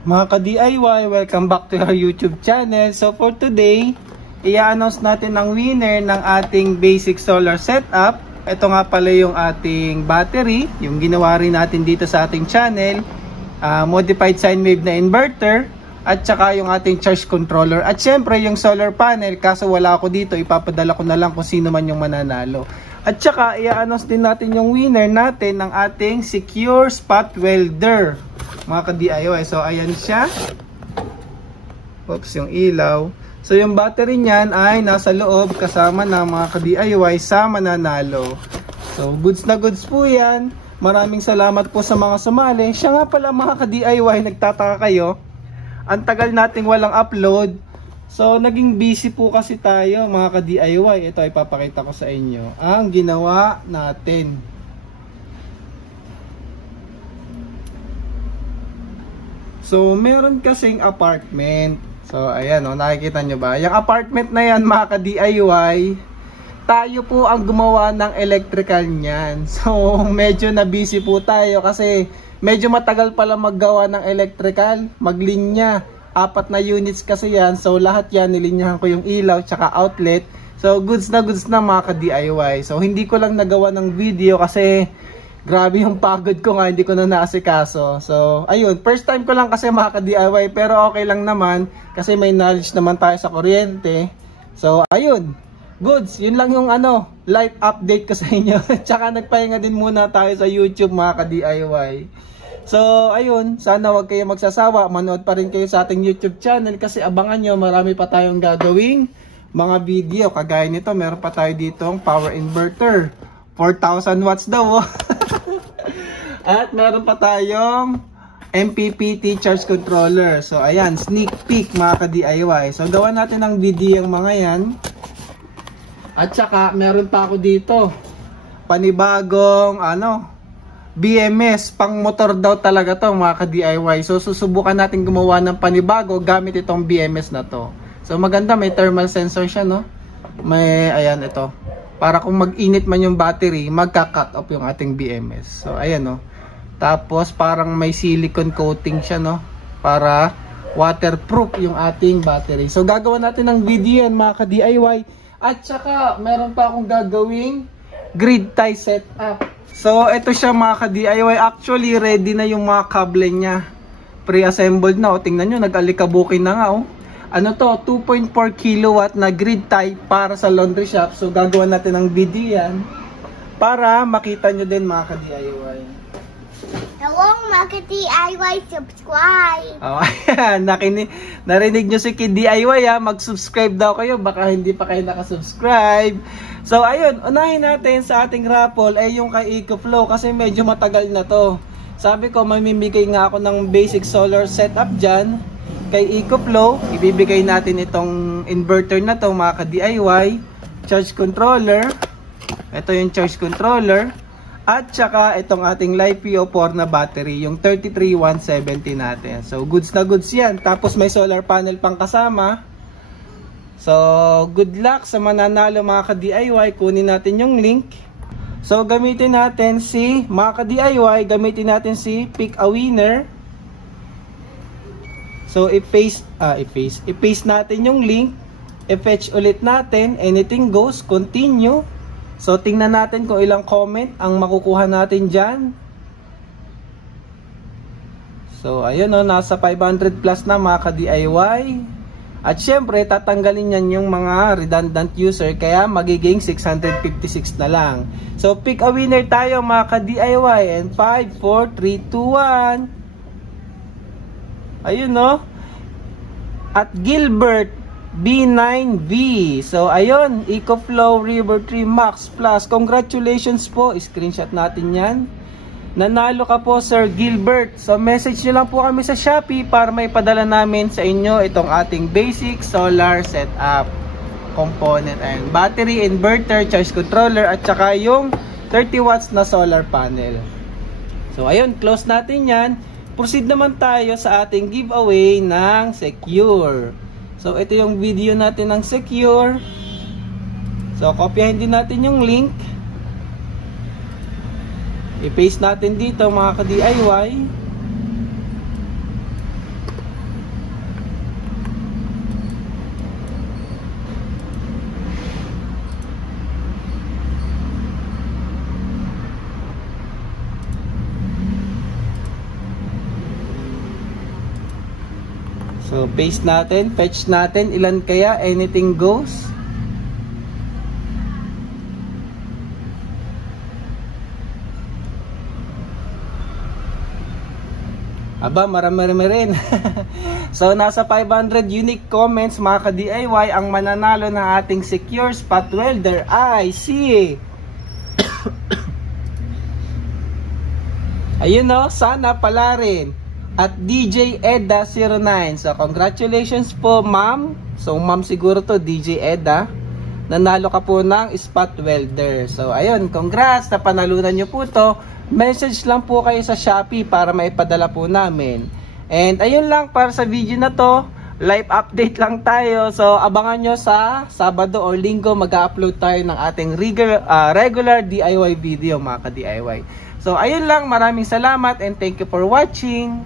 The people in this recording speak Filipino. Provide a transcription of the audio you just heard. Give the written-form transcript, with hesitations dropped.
Mga ka-DIY, welcome back to our YouTube channel. So for today, i-announce natin ang winner ng ating basic solar setup. Ito nga pala yung ating battery, yung ginawa rin natin dito sa ating channel. Modified sine wave na inverter, at saka yung ating charge controller. At syempre yung solar panel, kaso wala ako dito, ipapadala ko na lang kung sino man yung mananalo. At saka i-announce din natin yung winner natin ng ating secure spot welder, mga ka-DIY. So ayan siya. Oops, yung ilaw. So yung battery niyan ay nasa loob kasama ng mga ka-DIY sa mananalo. So goods na goods po yan. Maraming salamat po sa mga sumali. Siya nga pala mga ka-DIY, nagtataka kayo, ang tagal nating walang upload. So naging busy po kasi tayo mga ka-DIY. Ito ay papakita ko sa inyo ang ginawa natin. So meron kasing apartment. So ayan o, nakikita nyo ba? Yung apartment na yan mga ka-DIY, tayo po ang gumawa ng electrical niyan. So medyo na busy po tayo kasi medyo matagal pala maggawa ng electrical, maglinya. 4 na units kasi yan. So lahat yan, nilinyahan ko yung ilaw tsaka outlet. So goods na mga ka-DIY. So hindi ko lang nagawa ng video kasi grabe yung pagod ko nga, hindi ko na naasikaso. So ayun, first time ko lang kasi mga ka-DIY, pero okay lang naman kasi may knowledge naman tayo sa kuryente. So ayun, goods, yun lang yung live update ko sa inyo. Tsaka nagpahinga din muna tayo sa YouTube mga ka-DIY. So ayun, sana wag kayo magsasawa, manood pa rin kayo sa ating YouTube channel kasi abangan nyo, marami pa tayong gagawing mga video. Kagaya nito, meron pa tayo ditong power inverter, 4,000 watts daw. At meron pa tayong MPPT charge controller. So ayan, sneak peek mga ka-DIY. So gawa natin ng video yung mga yan. At saka meron pa ako dito panibagong BMS, pang motor daw talaga to mga ka-DIY. So susubukan natin gumawa ng panibago gamit itong BMS na to. So maganda, may thermal sensor siya, no? May, ayan, ito. Para kung mag-init man yung battery, magka-cut off yung ating BMS. So ayan, no? Tapos parang may silicone coating siya, no? Para waterproof yung ating battery. So gagawa natin ng video yan mga ka-DIY. At saka meron pa akong gagawing grid tie setup. So ito siya mga ka-DIY. Actually ready na yung mga kable niya. Pre-assembled na. O tingnan nyo, nag-alikabukin na nga. Ano to? 2.4 kilowatt na grid tie para sa laundry shop. So gagawa natin ng video yan para makita nyo din mga ka-DIY. Hello mga ka-DIY, subscribe! Oh, ayan, narinig nyo si Kid-DIY ha, mag-subscribe daw kayo, baka hindi pa kayo nakasubscribe. So ayun, unahin natin sa ating raffle ay yung kay EcoFlow kasi medyo matagal na to. Sabi ko mamimigay nga ako ng basic solar setup dyan kay EcoFlow. Ibibigay natin itong inverter na to mga ka-DIY, charge controller. Ito yung charge controller. At saka itong ating LiPo4 na battery, yung 33170 natin. So goods na goods yan. Tapos may solar panel pang kasama. So good luck sa mananalo mga ka-DIY. Kunin natin yung link. So gamitin natin si mga ka-DIY, gamitin natin si Pick a Winner. So i-paste natin yung link. I-fetch ulit natin. Anything goes, continue. So tingnan natin kung ilang comment ang makukuha natin dyan. So ayun o, nasa 500 plus na mga ka-DIY. At syempre tatanggalin yan yung mga redundant user, kaya magiging 656 na lang. So pick a winner tayo mga ka-DIY. And 5, 4, 3, 2, 1. Ayun o. At Gilbert B9V. So ayun, EcoFlow River Tree Max Plus. Congratulations po. Screenshot natin yan. Nanalo ka po Sir Gilbert. So message nyo lang po kami sa Shopee para may padala namin sa inyo itong ating basic solar setup component. Ayun, battery, inverter, charge controller, at saka yung 30 watts na solar panel. So ayun, close natin yan. Proceed naman tayo sa ating giveaway ng Secure. So ito yung video natin ng Secure. So kopyahin din natin yung link. I-paste natin dito mga ka-DIY. So, paste natin, fetch natin. Ilan kaya? Anything goes. Aba, marami rin. So, nasa 500 unique comments mga ka-DIY ang mananalo ng ating secure spot welder ay si ayun o, sana pala rin at DJ Edda 09. So, congratulations po ma'am. So, ma'am siguro to, DJ Edda. Nanalo ka po ng spot welder. So, ayun, congrats na panalunan nyo po to. Message lang po kayo sa Shopee para maipadala po namin. And ayun lang para sa video na to. Live update lang tayo. So abangan nyo sa Sabado o Linggo mag-upload tayo ng ating regular DIY video mga ka-DIY. So ayun lang, maraming salamat and thank you for watching.